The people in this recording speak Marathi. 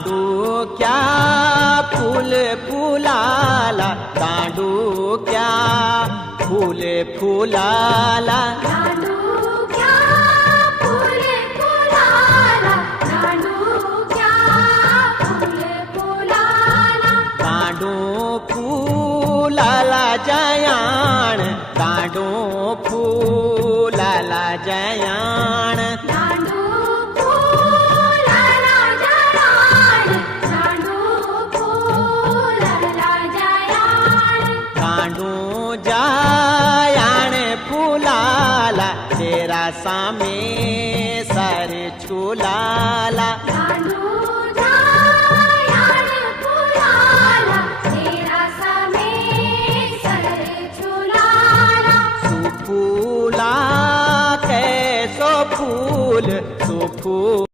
दांडूक्या फूल फुलाला, दांडूक्या फूल फुलाला, दांडूक्या फूल फुलाला, दांडूक्या फूल फुलाला, दांडू फुलाला जयाण, दांडू फुलाला जयाण, दांडू फुलाला जयाण, दांडू फुलाला जयाण, दांडू जयाण फुलाला, तेरा सामे सारे झुलाला,